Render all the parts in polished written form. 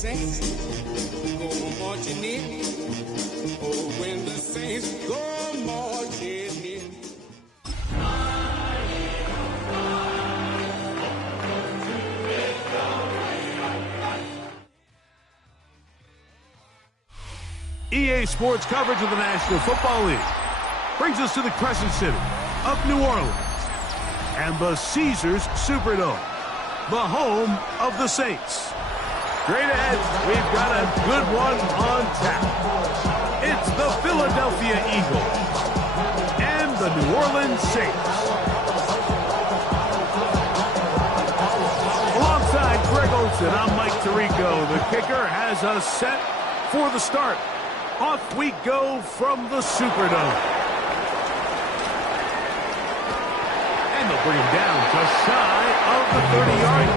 saints go marching in, oh, when the saints go marching in. EA Sports coverage of the National Football League brings us to the Crescent City of New Orleans and the Caesars Superdome, the home of the Saints. Straight ahead, we've got a good one on tap. It's the Philadelphia Eagles and the New Orleans Saints. Alongside Greg Olsen, I'm Mike Tirico. The kicker has us set for the start. Off we go from the Superdome. And they'll bring him down just shy of the 30-yard line.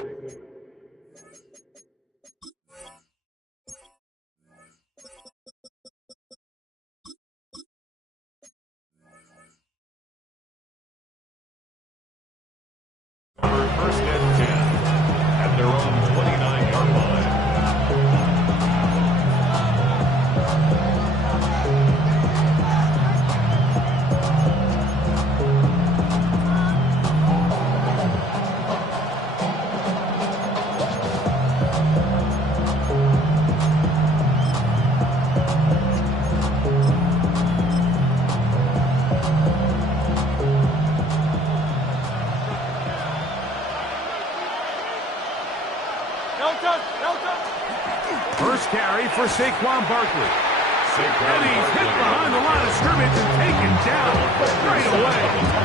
First and 10 at their own 29-yard line. First carry for Saquon Barkley. And he's hit behind the line of scrimmage and taken down straight away.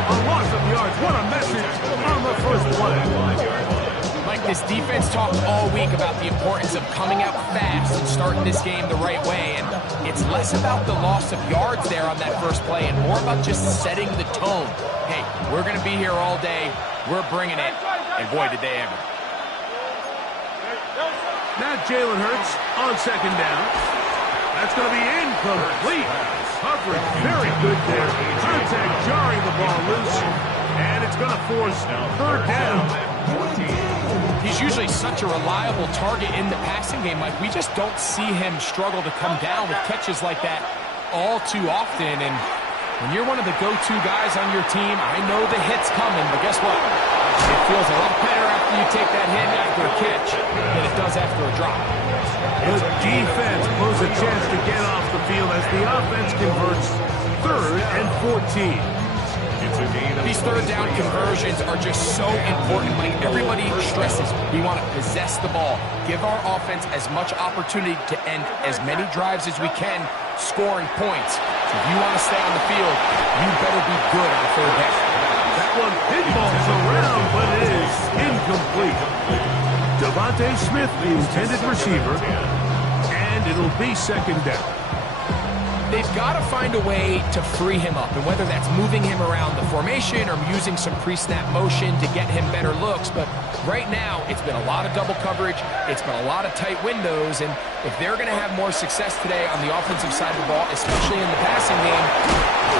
A loss of yards. What a message on the first play. Mike, this defense talked all week about the importance of coming out fast and starting this game the right way. And it's less about the loss of yards there on that first play and more about just setting the tone. Hey, we're going to be here all day. We're bringing it. And boy, did they ever. Now Jalen Hurts on second down. That's going to be incomplete. Coverage very good there. Contact jarring the ball loose. And it's going to force third down. He's usually such a reliable target in the passing game, Mike. We just don't see him struggle to come down with catches like that all too often. And when you're one of the go-to guys on your team, I know the hit's coming, but guess what? It feels a lot better after you take that hit after a catch than it does after a drop. The defense blows a chance to get off the field as the offense converts 3rd and 14. These third down conversions are just so important. Like everybody stresses, we want to possess the ball, give our offense as much opportunity to end as many drives as we can, scoring points. So if you want to stay on the field, you better be good on third down. That one pinballs around, but it is incomplete. Devontae Smith, the intended receiver, and it'll be second down. They've got to find a way to free him up, and whether that's moving him around the formation or using some pre-snap motion to get him better looks. But right now, it's been a lot of double coverage. It's been a lot of tight windows, and if they're going to have more success today on the offensive side of the ball, especially in the passing game,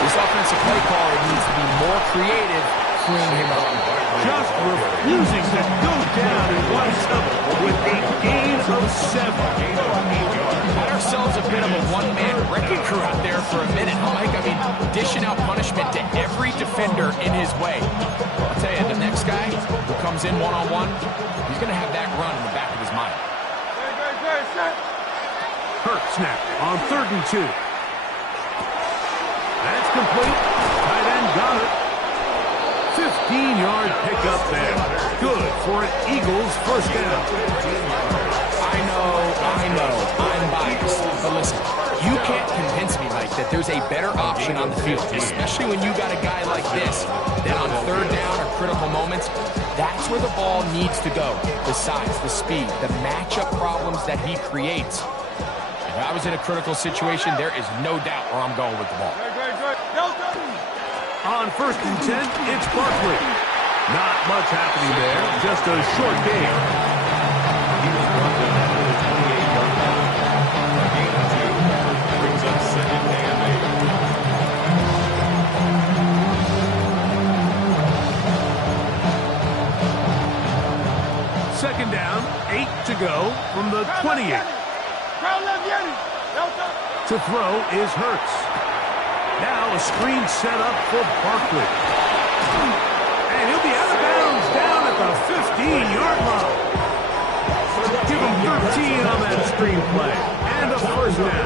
this offensive play caller needs to be more creative, freeing him up. Just refusing to go down and winds up with a gain of 7. Had ourselves a bit of a one-man wrecking crew out there for a minute, huh, Mike? I mean, dishing out punishment to every defender in his way. I'll tell you, the next guy who comes in one-on-one, he's going to have that run in the back of his mind. Hurt snap on 3rd and 2. That's complete. Tight end got it. 15-yard pickup there. Good for an Eagles first down. I know, I'm biased. But listen, you can't convince me, Mike, that there's a better option on the field, especially when you got a guy like this, that on third down or critical moments, that's where the ball needs to go. The size, the speed, the matchup problems that he creates. If I was in a critical situation, there is no doubt where I'm going with the ball. On 1st and 10, it's Barkley. Not much happening there, just a short gain. He was brought down at the 28-yard line. A gain of 2 brings up 2nd and 8. Second down, 8 to go from the 28. To throw is Hurts. Now a screen set up for Barkley. And he'll be out of bounds down at the 15-yard line. Give him 13 on that screen play. And a first down.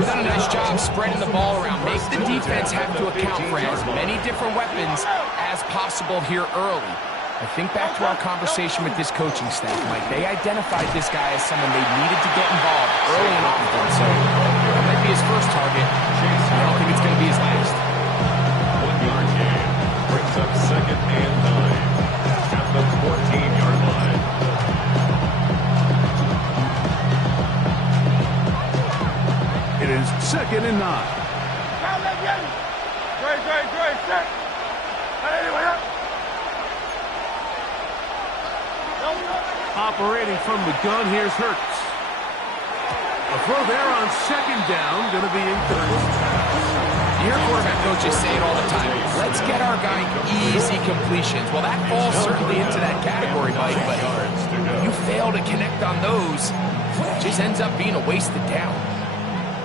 They've done a nice job spreading the ball around. Make the defense have to account for as many different weapons as possible here early. I think back to our conversation with this coaching staff, Mike. They identified this guy as someone they needed to get involved early and often. So that might be his first target. I don't think it's going to be his last. 1 yard gain brings up 2nd and 9 at the 14-yard line. It is 2nd and 9. Operating from the gun, here's Hurts. A throw there on 2nd down, going to be incorrect. You hear quarterback coaches say it all the time. Let's get our guy easy completions. Well, that falls certainly into that category, Mike, but you fail to connect on those, it just ends up being a wasted down.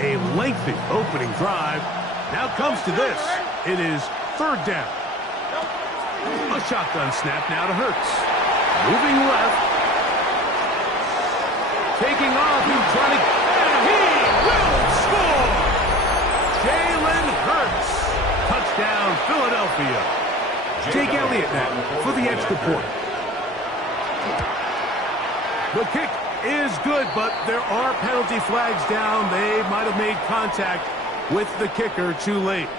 A lengthy opening drive. Now comes to this. It is 3rd down. A shotgun snap now to Hurts. Moving left. Taking off and trying to... And he will score! Jalen Hurts. Touchdown, Philadelphia. Jake Elliott now for the extra point. The kick is good, but there are penalty flags down. They might have made contact with the kicker too late.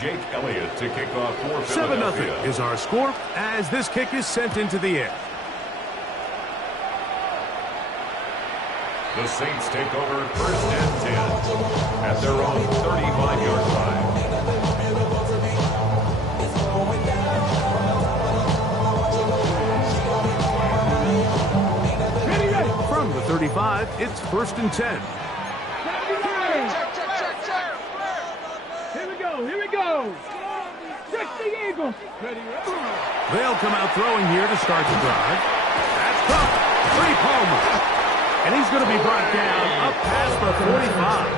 Jake Elliott to kick off for Philadelphia. 7-0 is our score as this kick is sent into the air. The Saints take over 1st and 10 at their own 35-yard line. From the 35, it's 1st and 10. Here we go. Check the Eagles. They'll come out throwing here to start the drive. That's tough. Trey Palmer. And he's going to be brought down up past the 45.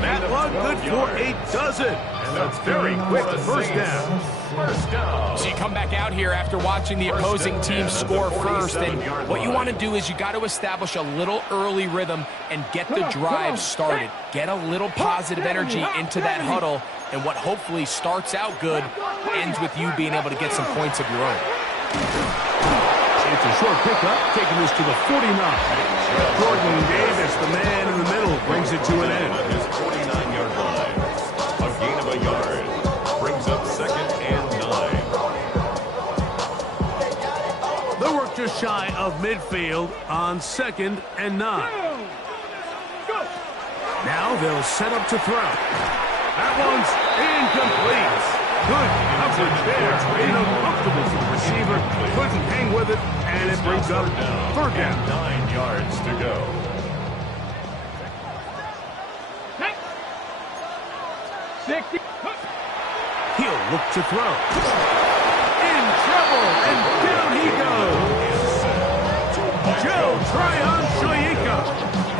That one good for a dozen. And that's very quick first down. So you come back out here after watching the opposing team score first, and what you want to do is you got to establish a little early rhythm and get the drive started. Get a little positive energy into that huddle, and what hopefully starts out good ends with you being able to get some points of your own. It's a short pickup, taking this to the 49. Jordan Davis, the man in the middle, brings it to an end. His 49-yard line. A gain of a yard brings up 2nd and 9. They'll work just shy of midfield on 2nd and 9. Now they'll set up to throw. That one's incomplete. Good coverage there. In a comfortable for the receiver. Couldn't hang with it, and it brings up 3rd down. 9 yards to go. He'll look to throw. In trouble, and down he goes. Joe Tryon-Shoyinka.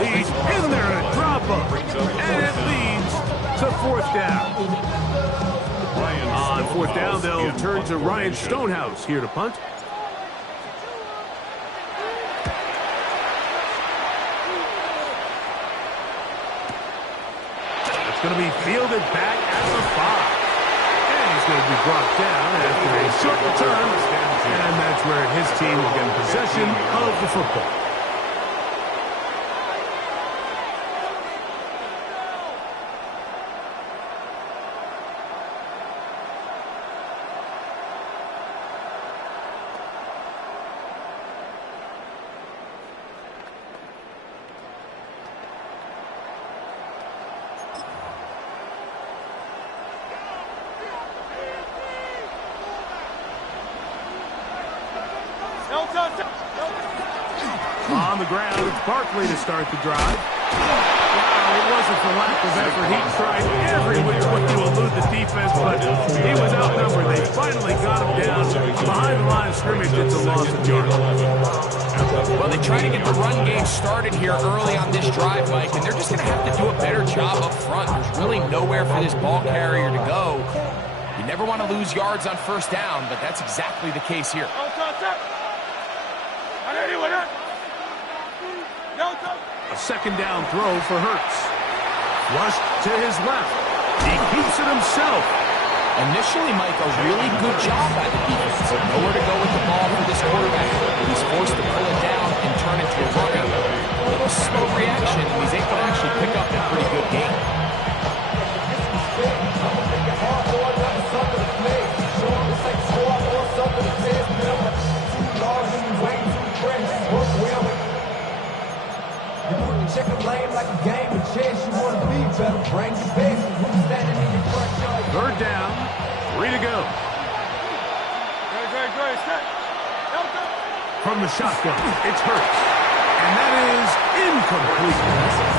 He's in there to drop him, and it leads to 4th down. On 4th down, they'll turn to Ryan Stonehouse here to punt. It's going to be fielded back at the 5. And he's going to be brought down after a short return. And that's where his team will get possession of the football. On the ground, it's Barkley to start the drive. Well, it wasn't for lack of effort. He tried every which way to elude the defense, but he was outnumbered. They finally got him down behind the line of scrimmage. It's a loss of yards. Well, they try to get the run game started here early on this drive, Mike, and they're just going to have to do a better job up front. There's really nowhere for this ball carrier to go. You never want to lose yards on first down, but that's exactly the case here. A second down throw for Hurts. Flushed to his left. He keeps it himself. Initially, Mike, a really good job by the defense. Nowhere to go with the ball for this quarterback. He's forced to pull it down and turn it to a run. A little slow reaction, and he's able to actually pick up a pretty good game. Third down, 3 to go. From the shotgun, it's Hurts. And that is incomplete.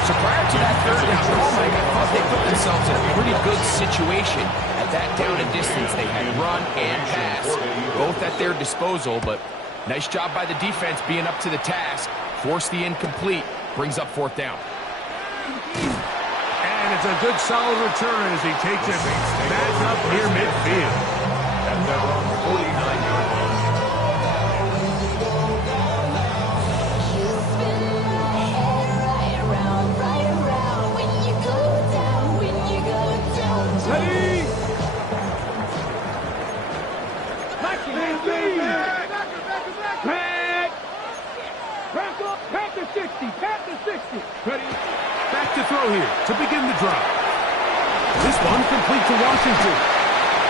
So prior to that third down call, Mike, I thought they put themselves in a pretty good situation. At that down and distance, they had run and pass, both at their disposal, but nice job by the defense being up to the task. Forced the incomplete, brings up fourth down. And it's a good solid return as he takes it back up near midfield. At their own 49-yard line. Ready? Back to 60. Back to 60. Ready? Back to throw here to begin the drive. This one complete to Washington.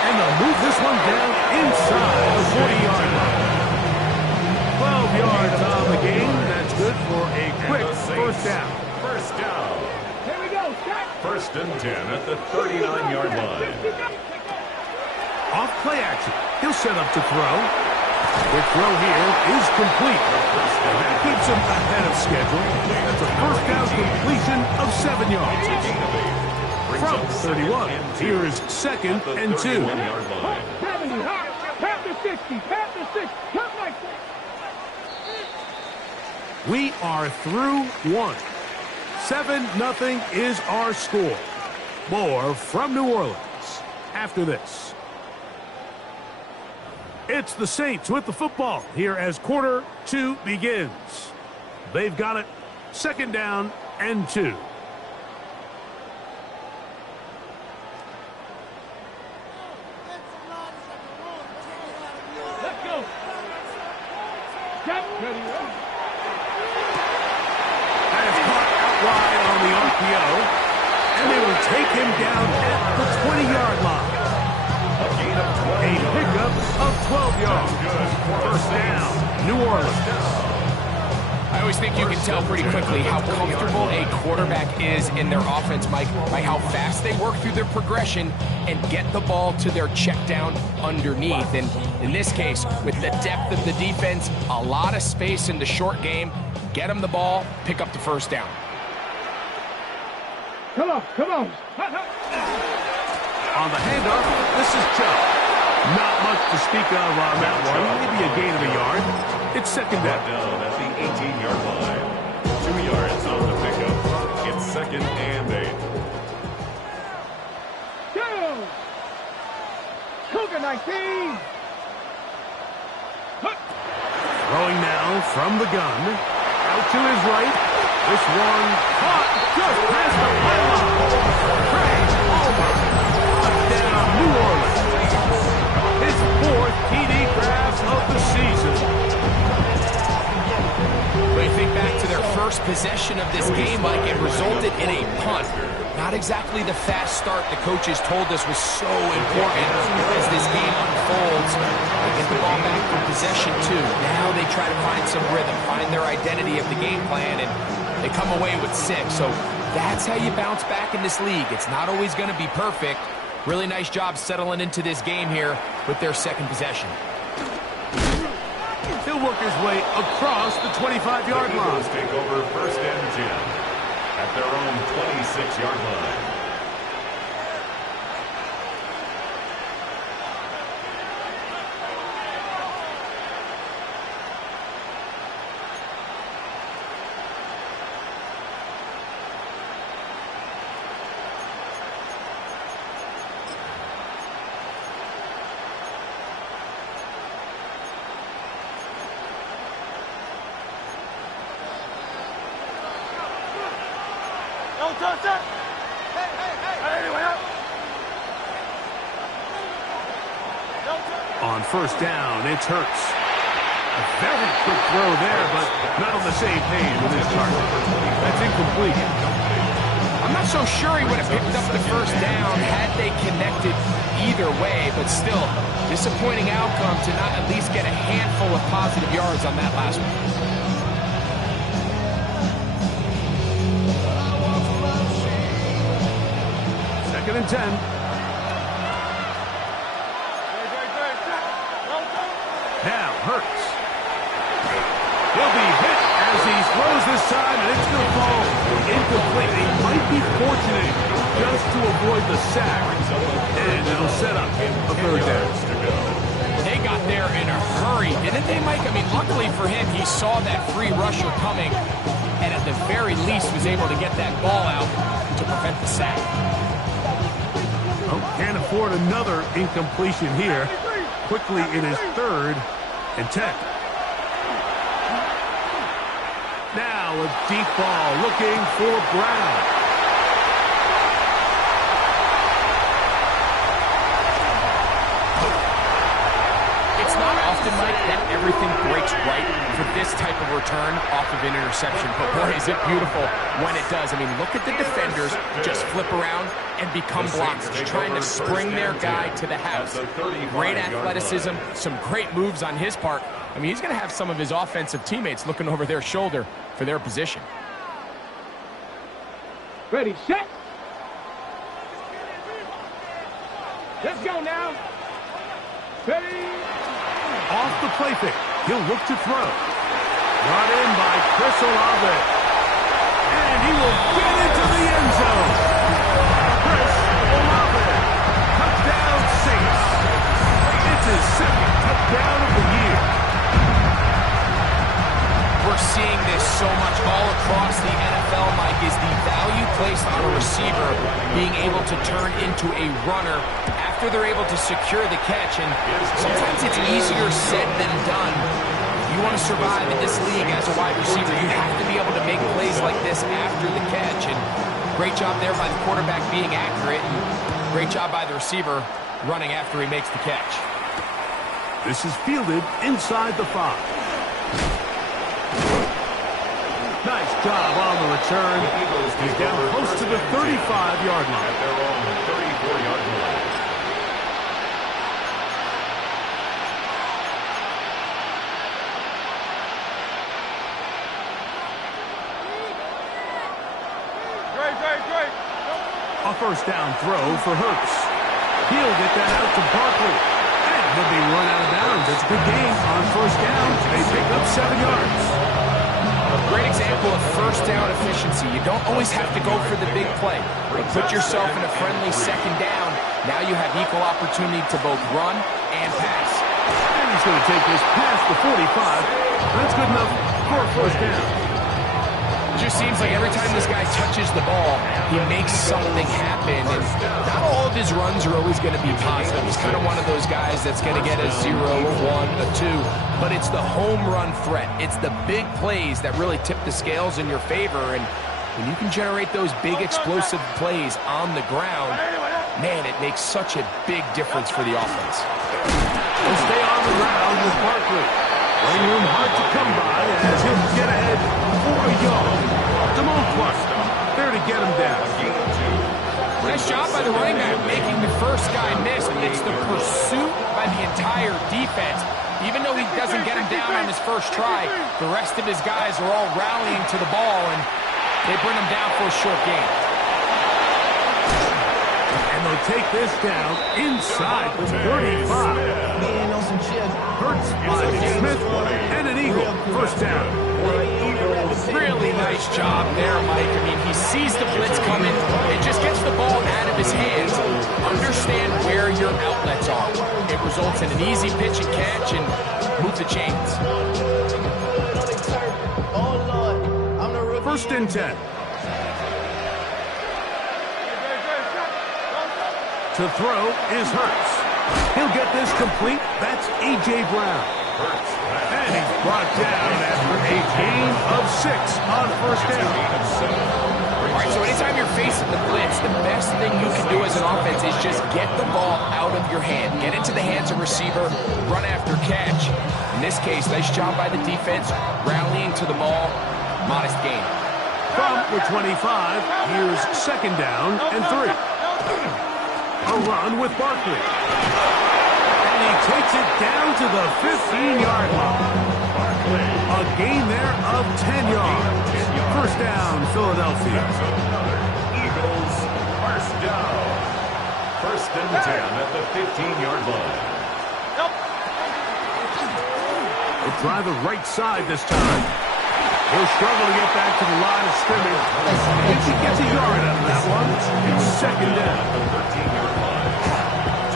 And they'll move this one down inside the 40-yard line. 12 yards on the game. That's good for a quick first down. First down. Here we go. Start. First and 10 at the 39-yard line. Off play action. He'll set up to throw. Quick throw here is complete. And that keeps him ahead of schedule. That's a first down completion of 7 yards. From 31, here is second and 2. 31-yard line. 70. Back to 60. Back to 60. Cut like We are through one. 7-0 is our score. More from New Orleans after this. It's the Saints with the football here as quarter 2 begins. They've got it. Second down and 2. Let's go. Get ready. That is caught out wide on the RPO. And they will take him down at the 20-yard line. A pickup of 12 yards. First down, New Orleans. I always think you can tell pretty quickly how comfortable a quarterback is in their offense, Mike, by how fast they work through their progression and get the ball to their check down underneath. And in this case, with the depth of the defense, a lot of space in the short game, get them the ball, pick up the first down. Come on. Come on. On the handoff, this is Chubb. Not much to speak of on that one. Maybe a gain of a yard. It's second down. Down at the 18-yard line. 2 yards on the pickup. It's second and 8. Go. Cougar 19. Throwing now from the gun. Out to his right. This one caught just past the pylon. Craig Alber. Touchdown, New Orleans. His 4th TD grab of the season. When you think back to their first possession of this game, Mike, it resulted in a punt. Not exactly the fast start the coaches told us was so important as this game unfolds. They get the ball back from possession 2. Now they try to find some rhythm, find their identity of the game plan, and they come away with 6. So that's how you bounce back in this league. It's not always going to be perfect. Really nice job settling into this game here with their second possession. He'll work his way across the 25-yard line. Eagles take over 1st and 10 at their own 26-yard line. On 1st down, it's Hurts. A very quick throw there, but not on the same page with his target. That's incomplete. I'm not so sure he would have picked up the 1st down had they connected either way, but still, disappointing outcome to not at least get a handful of positive yards on that last one. 2nd and 10. Now, Hurts. He'll be hit as he throws this time, and it's going to fall incomplete. He might be fortunate just to avoid the sack, and it'll set up a 3rd down. They got there in a hurry, didn't they, Mike? I mean, luckily for him, he saw that free rusher coming, and at the very least was able to get that ball out to prevent the sack. Oh, can't afford another incompletion here. Quickly in his 3rd and 10. Now a deep ball looking for Brown. It's not often, Mike, that everything breaks right for this type of return off of an interception. But boy, is it beautiful when it does. I mean, look at the defenders just flip around and become blockers, trying to spring their guy to the house. Great athleticism, some great moves on his part. I mean, he's going to have some of his offensive teammates looking over their shoulder for their position. Ready, set. Let's go now. Ready. Off the play fake. He'll look to throw. Brought in by Chris Olave. And he will get into the end zone. Chris Olave. Touchdown Saints. It's his 2nd touchdown of the year. We're seeing this so much all across the NFL, Mike, is the value placed on a receiver being able to turn into a runner after they're able to secure the catch. And sometimes it's easier said than done. If you want to survive in this league as a wide receiver, you have to be able to make plays like this after the catch. And great job there by the quarterback being accurate. And great job by the receiver running after he makes the catch. This is fielded inside the 5. Nice job on the return. He's down close to the 35-yard line. At their own 34-yard line. A 1st down throw for Hurts. He'll get that out to Barkley. And he'll be run out of bounds. It's a good game on 1st down. They pick up 7 yards. A great example of 1st down efficiency. You don't always have to go for the big play, but put yourself in a friendly 2nd down. Now you have equal opportunity to both run and pass. And he's going to take this past the 45. That's good enough for a 1st down. It just seems like every time this guy touches the ball, he makes something happen. And not all of his runs are always going to be positive. He's kind of one of those guys that's going to get a 0, a 1, a 2. But it's the home run threat. It's the big plays that really tip the scales in your favor. And when you can generate those big explosive plays on the ground, man, it makes such a big difference for the offense. He'll stay on the ground with Barkley. Running room hard to come by as he'll get ahead for a yard. There to get him down. Nice job by the running back making the first guy miss. It's the pursuit by the entire defense. Even though he doesn't get him down on his first try, the rest of his guys are all rallying to the ball, and they bring him down for a short gain. And they'll take this down inside the 35. Hurts finds Smith, and an Eagle. First down. Really nice job there, Mike. I mean, he sees the blitz coming and just gets the ball out of his hands. Understand where your outlets are. It results in an easy pitch and catch and move the chains. First and 10. To throw is Hurts. He'll get this complete. That's A.J. Brown. And he's brought down after a gain of 6 on first down. All right, so anytime you're facing the blitz, the best thing you can do as an offense is just get the ball out of your hand. Get into the hands of receiver, run after catch. In this case, nice job by the defense, rallying to the ball. Modest gain. From the 25, here's second down and 3. A run with Barkley. And he takes it down to the 15-yard line. A gain there of 10 yards. First down, Philadelphia. Eagles, first down. First and 10 at the 15-yard line. They try the right side this time. He'll struggle to get back to the line of scrimmage. If he gets a yard out of that one, it's second down. The 13-yard line.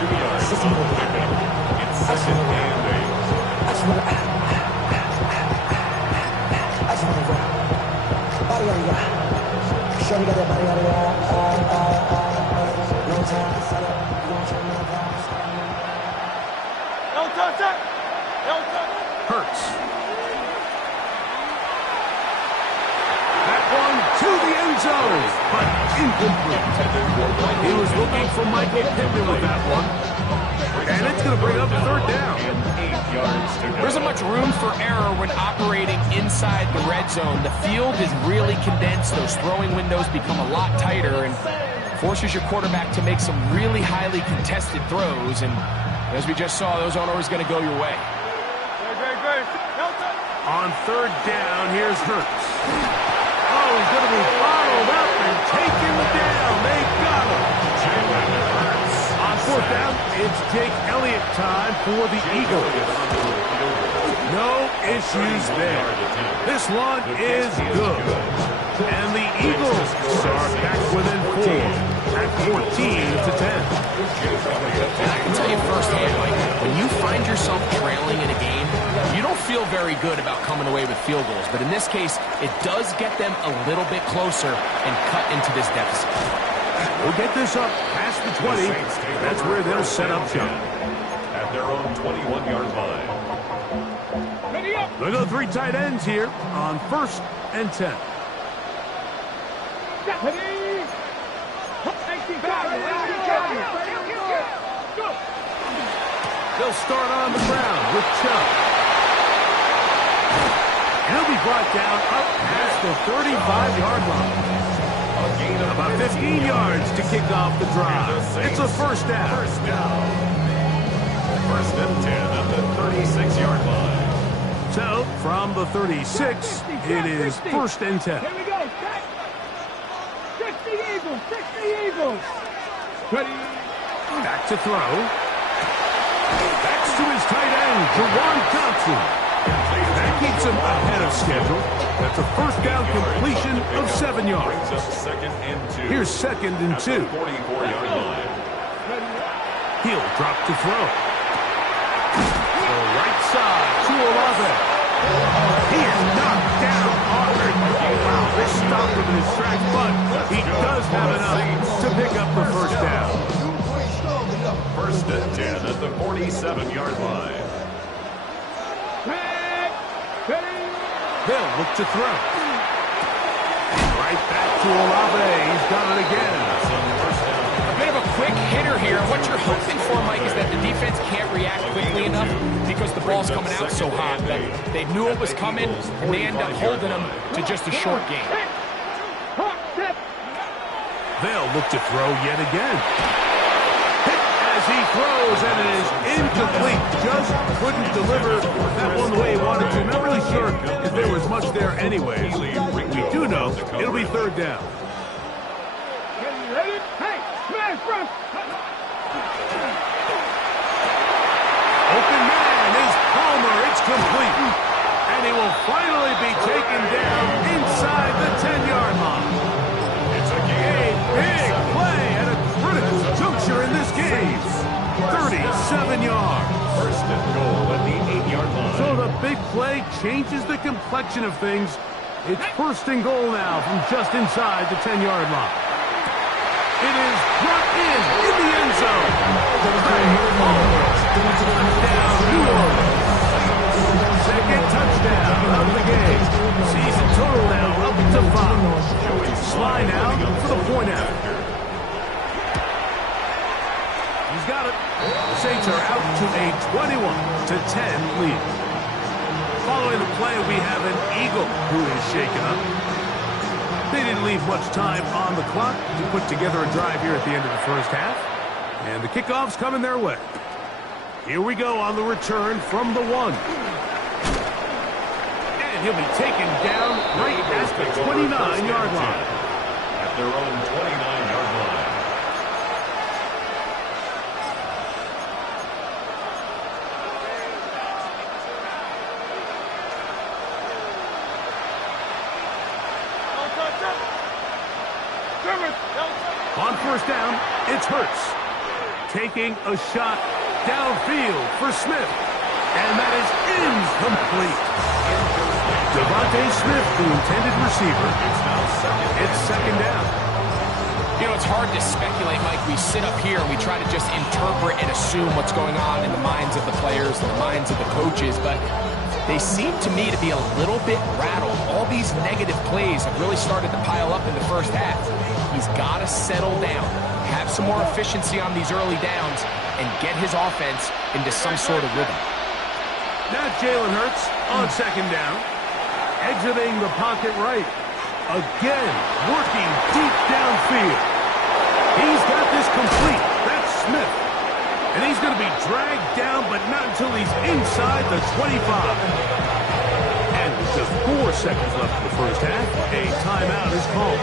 2 yards on the pickup. It's second and 8. Hurts. That one to the end zone, but incomplete. He was looking for Michael Pittman with that one. And it's going to bring up third down. 8 yards to go. There isn't much room for error when operating inside the red zone. The field is really condensed. Those throwing windows become a lot tighter and forces your quarterback to make some really highly contested throws. And as we just saw, those aren't always going to go your way. On third down, here's Hurts. Oh, he's going to be bottled up and taken down. They got him. On fourth down, it's Jake Elliott time for the Eagles. No issues there. This one is good. And the Eagles are back within 4 at 14-10. And I can tell you firsthand, Mike, when you find yourself trailing in a game, you don't feel very good about coming away with field goals. But in this case, it does get them a little bit closer and cut into this deficit. We'll get this up past the 20. That's where they'll set up shop. At their own 21-yard line. They'll go 3 tight ends here on first and 10. They'll start on the ground with Chubb. He'll be brought down up past the 35-yard line. About 15 yards to kick off the drive. It's a first down. First and 10 at the 36-yard line. So, from the 36, it is first and 10. Here we go. 60 Eagles. 60 Eagles. Ready. Back to throw. Backs to his tight end, Jawan Johnson. That keeps him ahead of schedule. That's a first down completion of 7 yards. Brings up second and 2. Here's second and 2. 44-yard line. He'll drop to throw. The right side to Olave. He is knocked down hard. Wow, they stopped him in his tracks, but he does have enough to pick up the first down. First and 10 at the 47-yard line. They'll look to throw. Right back to Olave. He's done it again. A bit of a quick hitter here. What you're hoping for, Mike, is that the defense can't react quickly enough because the ball's coming out so hot. But they knew it was coming, and they end up holding them to just a short game. They'll look to throw yet again. Hit as he throws, and it is incomplete. Just couldn't deliver that one the way he wanted to. Not really sure if there was much there anyways. We do know it'll be third down. Ready? Hey, smash front. Open man is Paul complete. And he will finally be taken down inside the 10-yard line. It's a Big play at a critical juncture in this game. 37 yards. First and goal at the 8-yard line. So the big play changes the complexion of things. It's first and goal now from just inside the 10-yard line. It is brought in the end zone. Touchdown, New Orleans. Second touchdown of the game. Season total now up to 5. Sly now for the point after. He's got it. The Saints are out to a 21-10 lead. Following the play, we have an Eagle who is shaken up. They didn't leave much time on the clock to put together a drive here at the end of the first half. And the kickoff's coming their way. Here we go on the return from the 1. And he'll be taken down right at the 29-yard line. At their own 29-yard line. On first down, it's Hurts. Taking a shot downfield for Smith. And that is incomplete. Devontae Smith, the intended receiver. It's second down. You know, it's hard to speculate, Mike. We sit up here and we try to just interpret and assume what's going on in the minds of the players and the minds of the coaches, but they seem to me to be a little bit rattled. All these negative plays have really started to pile up in the first half. He's got to settle down, have some more efficiency on these early downs, and get his offense into some sort of rhythm. Now Jalen Hurts on second down, exiting the pocket right. Again, working deep downfield. He's got this complete. That's Smith. And he's going to be dragged down, but not until he's inside the 25. And with just 4 seconds left in the first half, a timeout is called.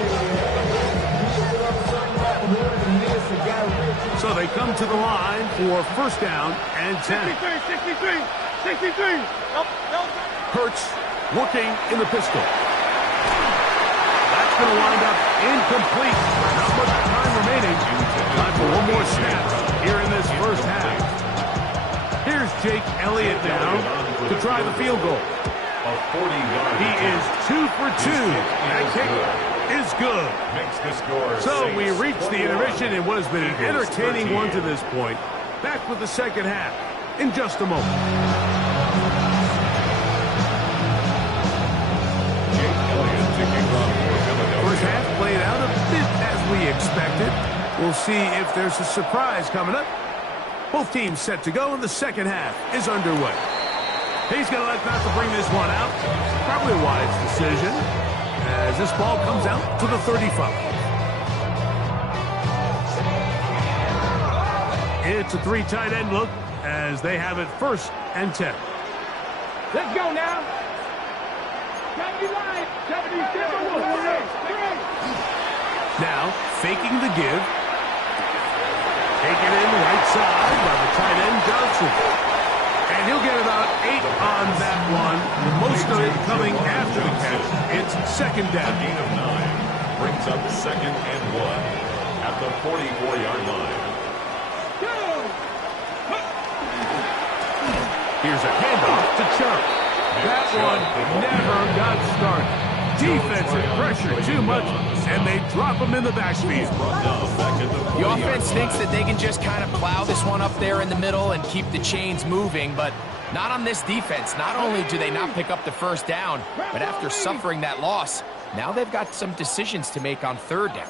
So they come to the line for first down and 10. 63. Hurts working in the pistol. That's going to wind up incomplete. Not much time remaining. Time for one more snap here in this first half. Here's Jake Elliott now to try the field goal. He is 2 for 2. That kick is good. So we reach the intermission in what has been an entertaining one to this point. Back with the second half in just a moment. First half played out a bit as we expected. We'll see if there's a surprise coming up. Both teams set to go, and the second half is underway. He's going to elect not to bring this one out. Probably a wise decision, as this ball comes out to the 35. It's a 3 tight end look, as they have it first and 10. Let's go now. 79. Now, faking the give. Taken in right side by the tight end, Johnson. And he'll get about 8 on that one. Most of it coming after the catch. It's second down. A gain of 9 brings up second and 1 at the 44-yard line. Here's a handoff to Chubb. That one never got started. Defensive pressure too much, and they drop him in the backfield. The offense thinks that they can just kind of plow this one up there in the middle and keep the chains moving, but not on this defense. Not only do they not pick up the first down, but after suffering that loss, now they've got some decisions to make on third down.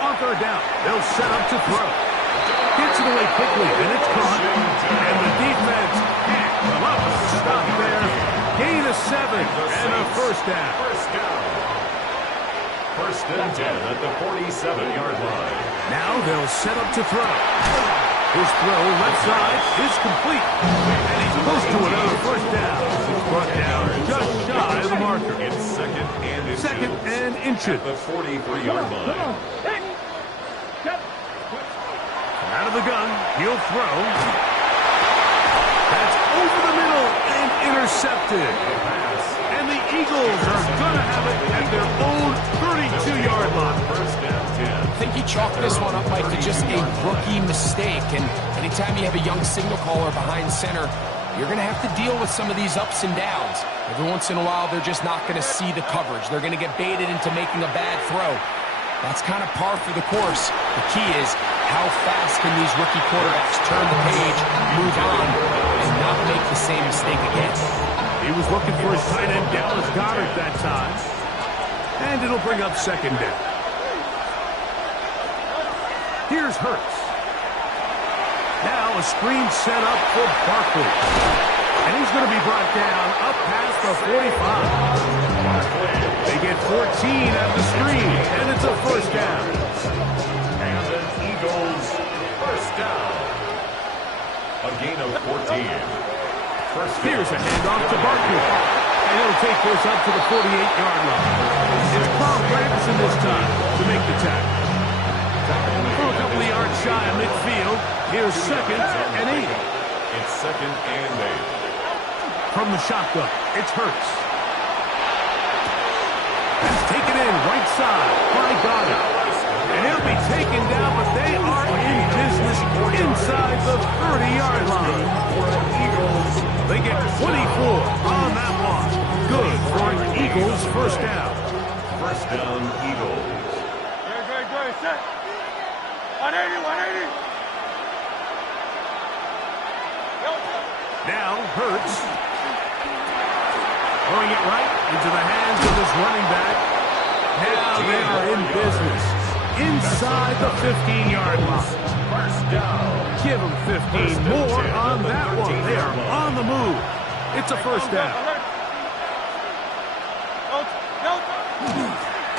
On third down, they'll set up to throw. Gets it away quickly, and it's caught. And the defense can't come up with a stop there. Gain of 7 and a first down. First and 10 at the 47-yard line. Now they'll set up to throw. His throw left side is complete. And he's close to another first down. It's brought down just shy of the marker. It's second and inches. At the 43-yard line. Out of the gun. He'll throw. That's over the middle and intercepted. And the Eagles are going to have it at their own 32-yard line. First down 10. I think he chalked this one up, Mike, to just a rookie mistake. And anytime you have a young signal caller behind center, you're going to have to deal with some of these ups and downs. Every once in a while, they're just not going to see the coverage. They're going to get baited into making a bad throw. That's kind of par for the course. The key is how fast can these rookie quarterbacks turn the page, move on, and not make the same mistake again. He was looking for his tight end, Dallas Goedert, that time. And it'll bring up second down. Here's Hurts. Now a screen set up for Barkley. And he's going to be brought down up past the 45. They get 14 out of the screen, and it's a first down. And an Eagles first down. A gain of 14. Here's a handoff to Barkley. And he'll take this up to the 48-yard line. It's Carl Granderson this time to make the tackle. From a couple of yards shy of midfield, here's second and 8. It's second and 8. From the shotgun, it's Hurts. That's taken in right side by Goddard. And he'll be taken down, but they are in business inside the 30-yard line. They get 24 on that one. Good for an Eagles first down. First down, Eagles. Good. Set. 180. Now Hurts. Throwing it right into the hands of his running back. Now they are in business inside the 15-yard line. First down. Give them 15 more on that one. They are on the move. It's a first down.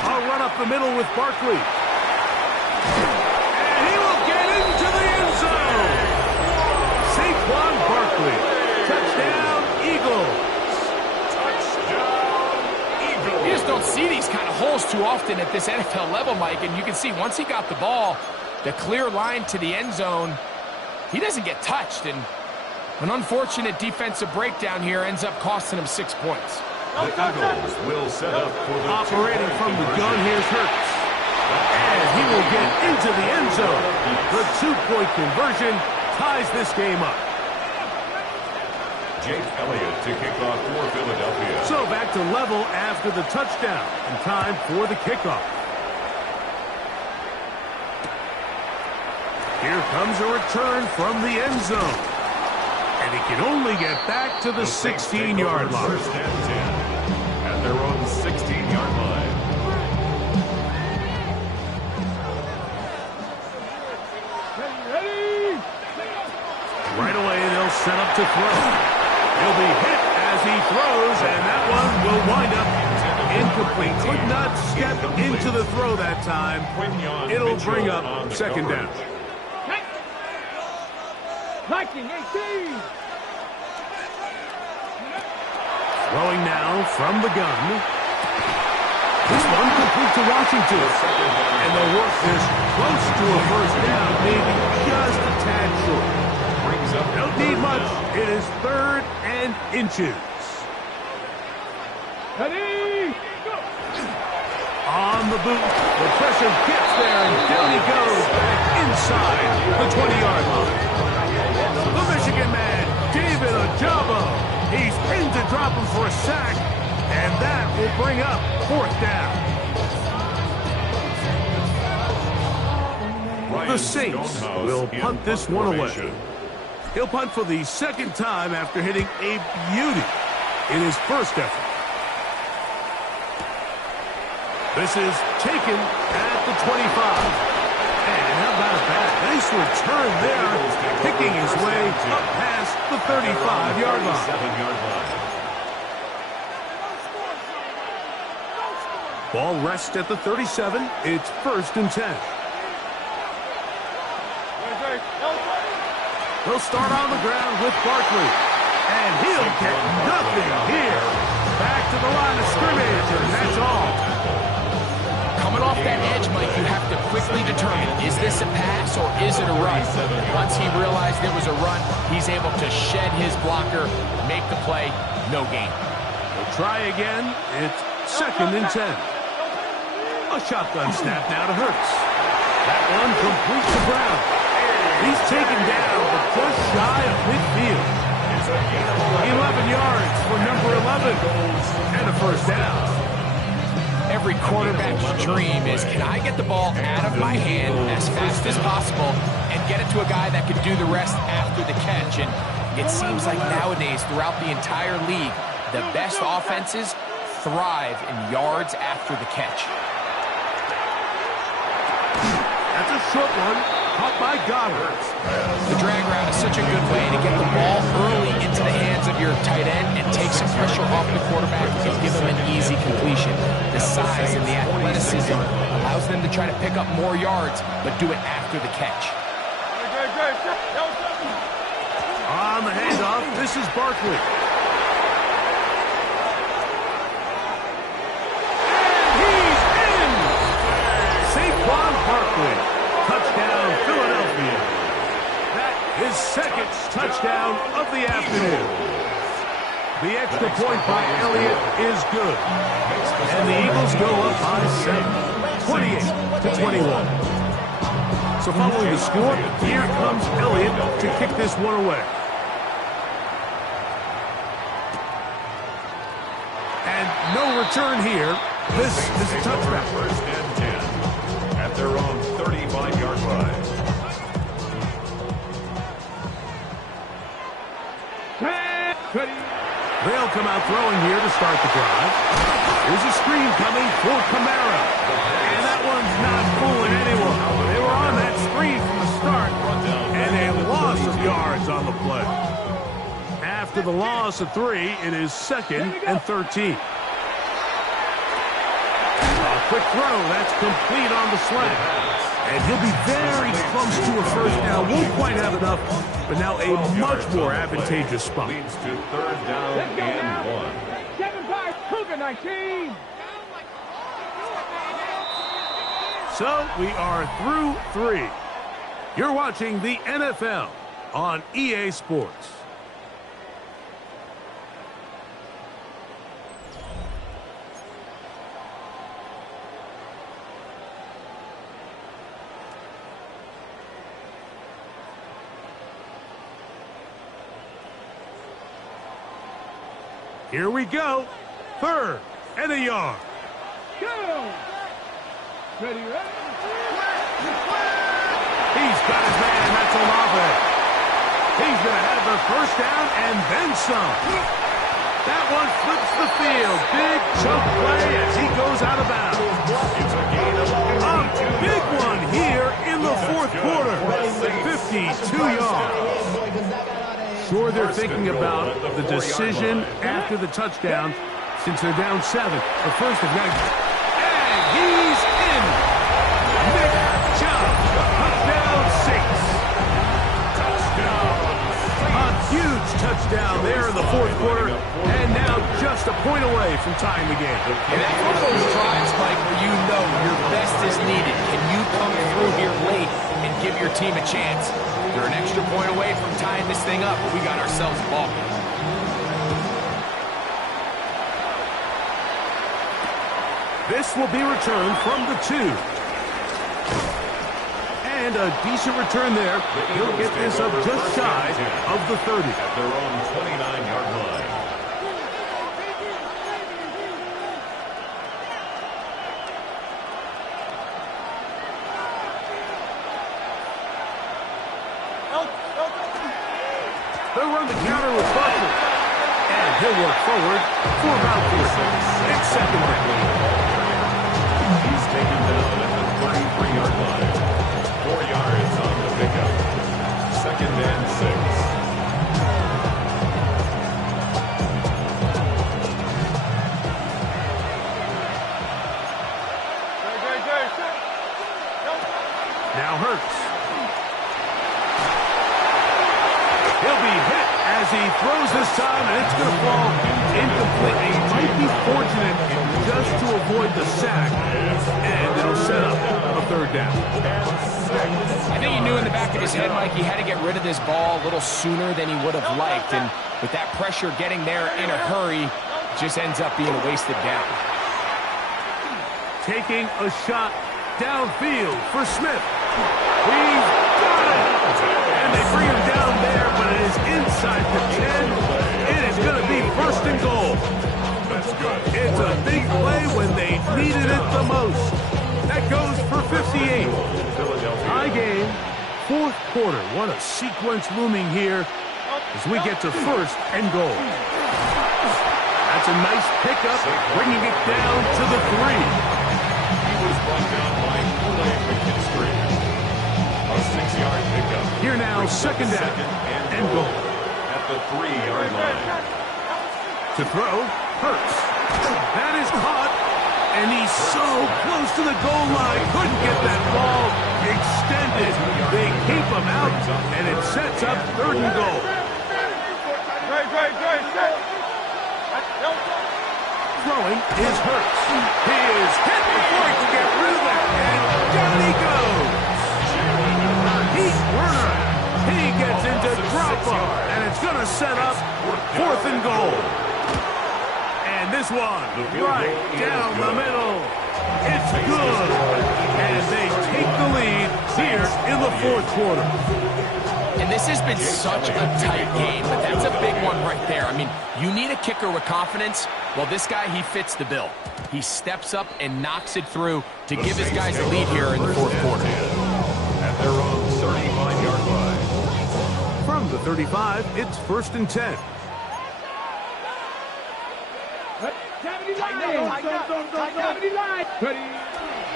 I'll run up the middle with Barkley. And he will get into the end zone. Saquon Barkley. Touchdown, Eagles. You just don't see these kind of holes too often at this NFL level, Mike. And you can see once he got the ball, the clear line to the end zone, he doesn't get touched. And an unfortunate defensive breakdown here ends up costing him 6 points. The Eagles will set up for the operating from the gun. Here's Hurts. And he will get into the end zone. The two-point conversion ties this game up. Jake Elliott to kick off for Philadelphia. So back to level after the touchdown. And time for the kickoff. Here comes a return from the end zone. And he can only get back to the 16-yard line. First and 10 at their own 16-yard line. Ready? Right away, they'll set up to throw. He'll be hit as he throws, and that one will wind up incomplete. Could not step into the throw that time. It'll bring up second down. Viking 18. Throwing now from the gun. This one complete to Washington. And they'll work this close to a first down, maybe just a tad short. Don't need much. It is third and inches. Ready? On the boot. The pressure gets there, and down he goes back inside the 20-yard line. The Michigan man, David Ojabo. He's pinned to drop him for a sack, and that will bring up fourth down. The Saints will punt this one away. He'll punt for the second time after hitting a beauty in his first effort. This is taken at the 25. And how about that? Nice return there, picking his way up past the 35-yard line. Ball rests at the 37. It's first and 10. He'll start on the ground with Barkley. And he'll get nothing here. Back to the line of scrimmage, and that's all. Coming off that edge, Mike, you have to quickly determine, is this this a pass or is it a run? Once he realized it was a run, he's able to shed his blocker, make the play, no gain. We'll try again. It's 2nd and 10. A shotgun snap now to Hurts. That one complete to Brown. He's taken down, but just shy of midfield. 11 yards for number 11. And a first down. Every quarterback's dream is, can I get the ball out of my hand as fast as possible and get it to a guy that can do the rest after the catch? And it seems like nowadays, throughout the entire league, the best offenses thrive in yards after the catch. That's a short one, caught by Goddard. The drag route is such a good way to get the ball early into the hands of your tight end and take some pressure off the quarterback and give him an easy completion. The size and the athleticism allows them to try to pick up more yards, but do it after the catch. On the handoff, this is Barkley. Saquon Barkley, touchdown Philadelphia. That is 2nd touchdown of the afternoon. The extra point by Elliott is good. And the Eagles go up by 7, 28-21. So following the score, here comes Elliott to kick this one away. And no return here. This is a touchback. 1st and 10. At their own 35-yard line. They'll come out throwing here to start the drive. Here's a screen coming for Kamara. And that one's not fooling anyone. They were on that screen from the start. And a loss of yards on the play. After the loss of 3, it is 2nd and 13. Quick throw, that's complete on the slant. And he'll be very close to a first down. Won't quite have enough, but now a much more advantageous spot. Leads to 3rd down and 1. 7-5, Cougar 19. So we are through 3. You're watching the NFL on EA Sports. Here we go. 3rd and a yard. Go. Ready, ready. He's got his man. That's Olave. He's going to have the first down and then some. That one flips the field. Big chunk play as he goes out of bounds. It's a gain of A big one here in the 4th quarter. 52 yards. Sure, they're thinking about the decision after the touchdown since they're down 7. The first of 9. And he's in. Nick Chubb, touchdown 6. A huge touchdown there in the 4th quarter. And now just a point away from tying the game. And that's one of those drives, Mike, where you know your best is needed. Can you come through here late and give your team a chance? They're an extra point away from tying this thing up. We got ourselves a ball game. This will be returned from the 2. And a decent return there. He'll get this up just shy of the 30. At their own 29-yard line. They'll run the counter with Barkley. And he'll work forward for about 4. It's 2nd down. He's taken down at the 33-yard line. 4 yards on the pickup. 2nd and 6. Now Hurts. He'll be hit as as he throws this time, and it's going to fall incomplete. He might be fortunate just to avoid the sack, and it'll set up a third down. I think he knew in the back of his head, Mike, he had to get rid of this ball a little sooner than he would have liked, and with that pressure getting there in a hurry, it just ends up being a wasted down. Taking a shot downfield for Smith. He's got it! And they bring him down there, but it is inside the 10. It is going to be first and goal. It's a big play when they needed it the most. That goes for 58. High game, fourth quarter. What a sequence looming here as we get to first and goal. That's a nice pickup, bringing it down to the 3. Brought down by McKinstry. A 6-yard pickup. Here now, second down and goal. At the 3-yard line. To throw, Hurts. That is caught, and he's so close to the goal line. Couldn't get that ball extended. They keep him out, and it sets up third and goal. Throwing is Hurts. He is hit before he can get rid of that, and down he goes. Heat runner. He gets into drop-off, and it's going to set up fourth and goal. And this one, right down the middle. It's good. And they take the lead here in the fourth quarter. And this has been such a tight game, but that's a big one right there. I mean, you need a kicker with confidence. Well, this guy, he fits the bill. He steps up and knocks it through to give his guys a lead here in the fourth quarter. At their own 35-yard line. From the 35, it's first and 10.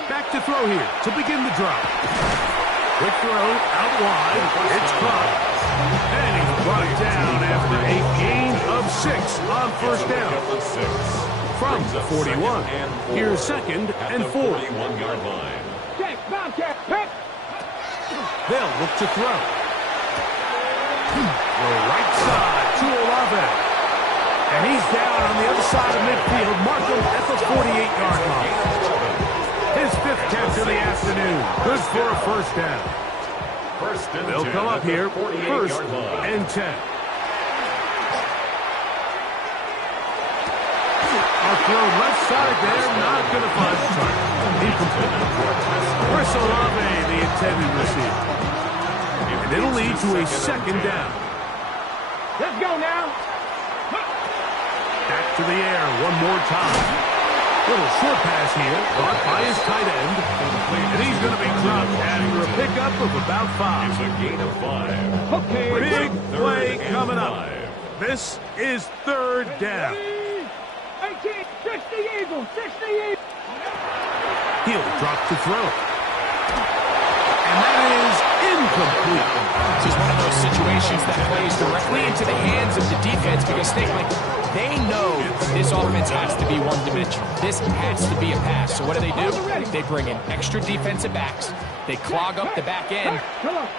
Back to throw here to begin the drive. Quick throw out wide. It's caught. And he's brought down after a gain of 6 on first down. From the 41, here's second and 4. 41-yard line. They'll look to throw. The right side to Olave. And he's down on the other side of midfield. Mark him at the 48-yard line. His 5th catch of the afternoon. Good for a first down. They'll come up here, first and 10. A throw left side there, not going to find the target. Incomplete. Chris Olave, the intended receiver. And it'll lead to a second down. Let's go now. Back to the air one more time. Little short pass here, caught by his tight end. And he's going to be dropped after a pickup of about 5. It's a gain of 5. Okay. Big play coming up. This is third down. 18, 60 Eagles, 60 Eagles. He'll drop to throw. And that is incomplete. This is one of those situations that plays directly into the hands of the defense because they know this offense has to be one-dimensional. This has to be a pass. So what do? They bring in extra defensive backs. They clog up the back end.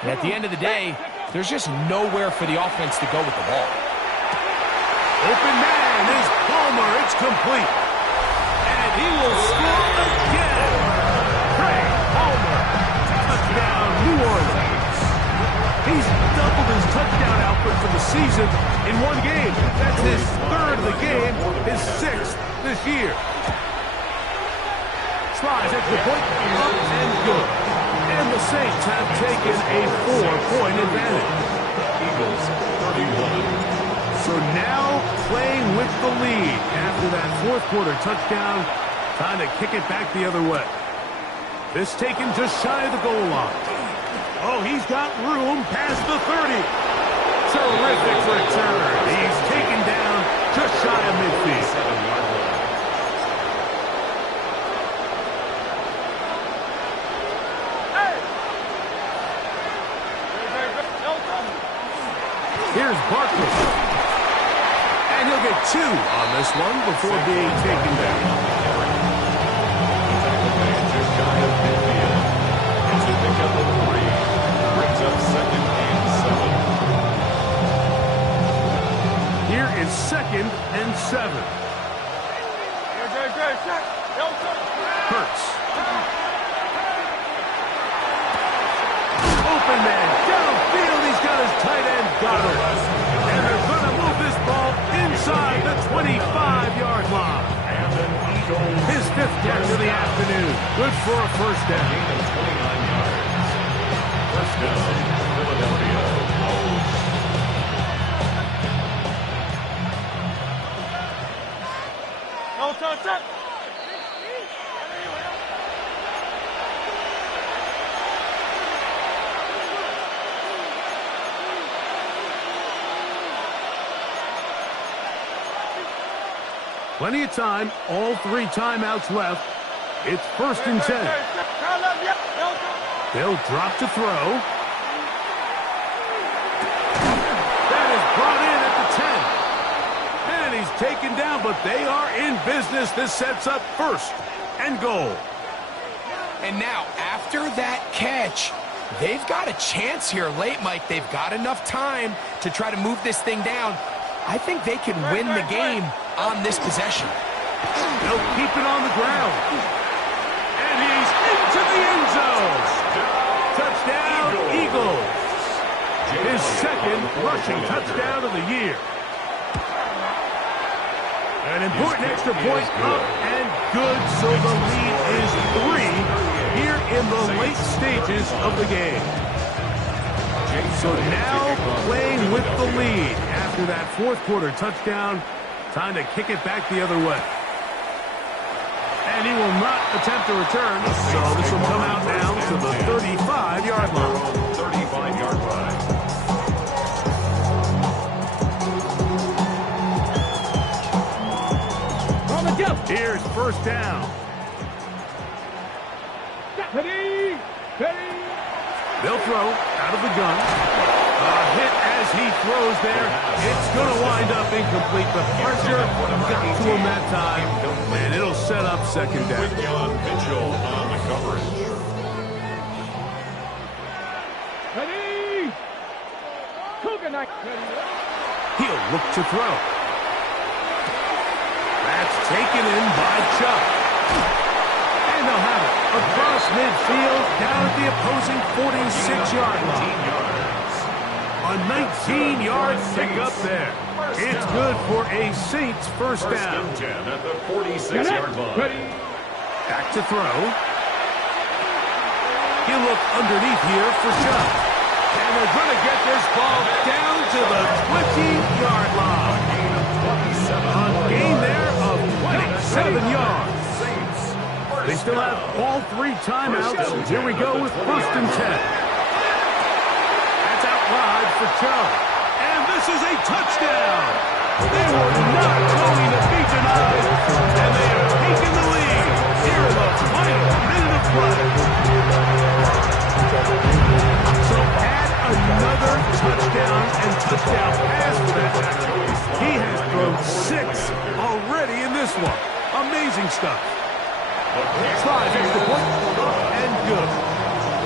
And at the end of the day, there's just nowhere for the offense to go with the ball. Open man is Palmer. It's complete. And he will score again. Craig Palmer. Touchdown, New Orleans. He's doubled his touchdown output for the season in one game. That's his 3rd of the game, his 6th this year. Slides at the point, up and good. And the Saints have taken a 4-point advantage. Eagles 31. So now playing with the lead after that fourth quarter touchdown, trying to kick it back the other way. This taken just shy of the goal line. Oh, he's got room past the 30. Terrific return. He's taken down just shy of midfield. Here's Barkley. And he'll get 2 on this one before being taken down. Just shy of midfield. It's a pickup of 3. Brings up second and 7. is 2nd and 7. Hurts. Open man, downfield, he's got his tight end, got him. And they're going to move this ball inside the 25-yard line. His 5th catch of the afternoon. Good for a first down. Gain of 29 yards. First down, Philadelphia. Plenty of time, all 3 timeouts left. It's 1st and 10. They'll drop to throw. That is brought in at the 10. And he's taken down, but they are in business. This sets up 1st and goal. And now, after that catch, they've got a chance here late, Mike. They've got enough time to try to move this thing down. I think they can win the game on this possession. They'll keep it on the ground. And he's into the end zone. Touchdown, Eagles. His 2nd rushing touchdown of the year. An important extra point up and good, so the lead is 3 here in the late stages of the game. So now playing with the lead after that 4th quarter touchdown. Time to kick it back the other way. And he will not attempt to return, so this will come out now to the 35-yard line. 35-yard line. Here's 1st down. They'll throw out of the gun. A hit as he throws there. It's going to wind up incomplete. The pressure got to him that time, and it'll set up 2nd down. Mitchell on the coverage. He'll look to throw. That's taken in by Chubb. And they'll have it across midfield down at the opposing 46-yard line. A 19-yard pickup there. It's good for a Saints 1st down. 10 at the 46-yard line. Back to throw. He'll look underneath here for Chubb. And they're going to get this ball down to the 20-yard line. A gain there of 27 yards. They still have all 3 timeouts. Here we go with 1st and 10. That's out wide for Chubb. And this is a touchdown. They were not going to be denied. And they have taken the lead here in the final minute of play. So add another touchdown and touchdown pass for that matter. He has thrown 6 already in this one. Amazing stuff. 5 extra point, and good.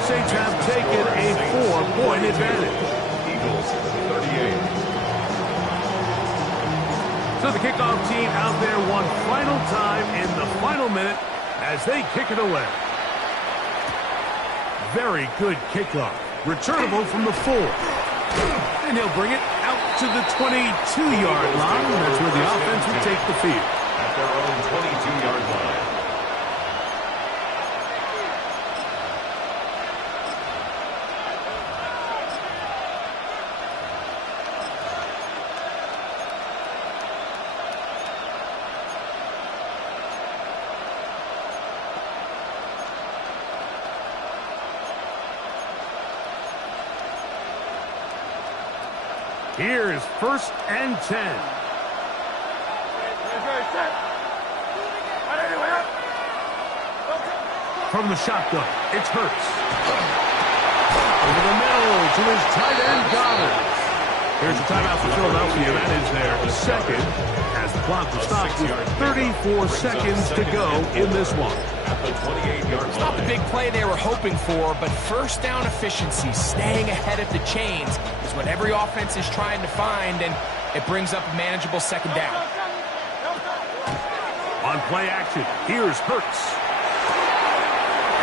Saints have taken a 4-point advantage. Eagles 38. So the kickoff team out there one final time in the final minute as they kick it away. Very good kickoff. Returnable from the 4. And he'll bring it out to the 22-yard line. That's where the offense will take the field. At their own 22-yard line. Here's 1st and 10. From the shotgun, it's Hurts. Over the middle to his tight end, Goddard. Here's a timeout for Philadelphia. That is their 2nd as the clock will stop with 34 seconds to go in this one. At the 28-yard It's not the line. big play they were hoping for, but 1st down efficiency, staying ahead of the chains, is what every offense is trying to find. And It brings up a manageable second down. On play action, here's Hurts.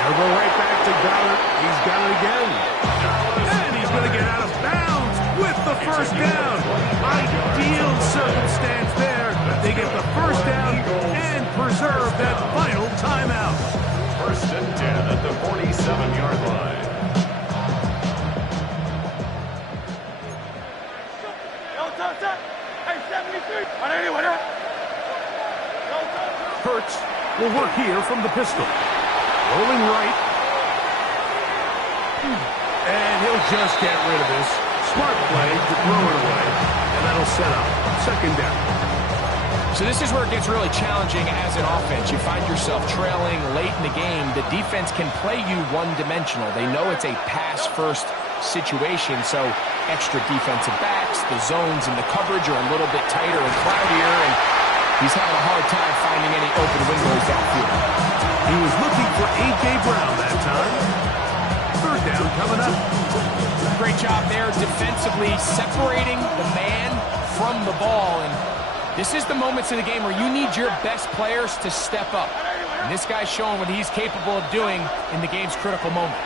It'll go right back to Goddard. He's got it again. And he's going to get out of bounds with the first down. Ideal circumstance there. They get the first down and preserve that final timeout. First and 10 at the 47-yard line. Hurts will work here from the pistol. Rolling right. And he'll just get rid of this. Smart play to throw it away. And that'll set up second down. So this is where it gets really challenging as an offense. You find yourself trailing late in the game. The defense can play you one-dimensional. They know it's a pass-first situation, so extra defensive backs, the zones and the coverage are a little bit tighter and cloudier, and he's having a hard time finding any open windows downfield. He was looking for A.J. Brown that time. Third down coming up. Great job there defensively, separating the man from the ball, and this is the moments in the game where you need your best players to step up. And this guy's showing what he's capable of doing in the game's critical moment.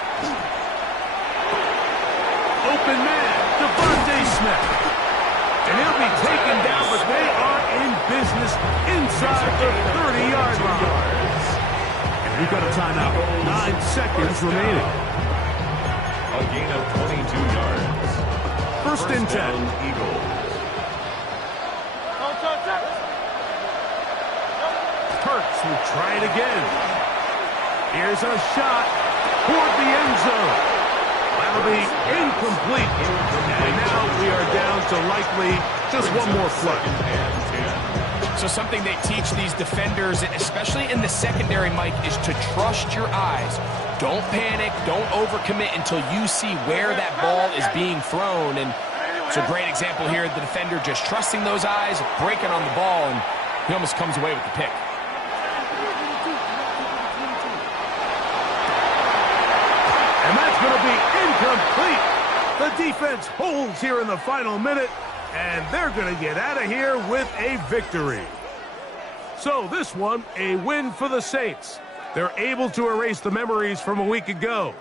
Open man, Devontae Smith. And he'll be taken down, but they are in business inside the 30-yard line. And we've got a timeout. 9 seconds remaining. A gain of 22 yards. First and 10. Eagles. Hurts will try it again. Here's a shot toward the end zone. That'll be incomplete. And now we are down to likely just one more play. So something they teach these defenders, especially in the secondary, Mike, is to trust your eyes. Don't panic. Don't overcommit until you see where that ball is being thrown. And it's a great example here. The defender just trusting those eyes, breaking on the ball, and he almost comes away with the pick. And that's going to be incomplete. The defense holds here in the final minute, and they're going to get out of here with a victory. So this one, a win for the Saints. They're able to erase the memories from a week ago.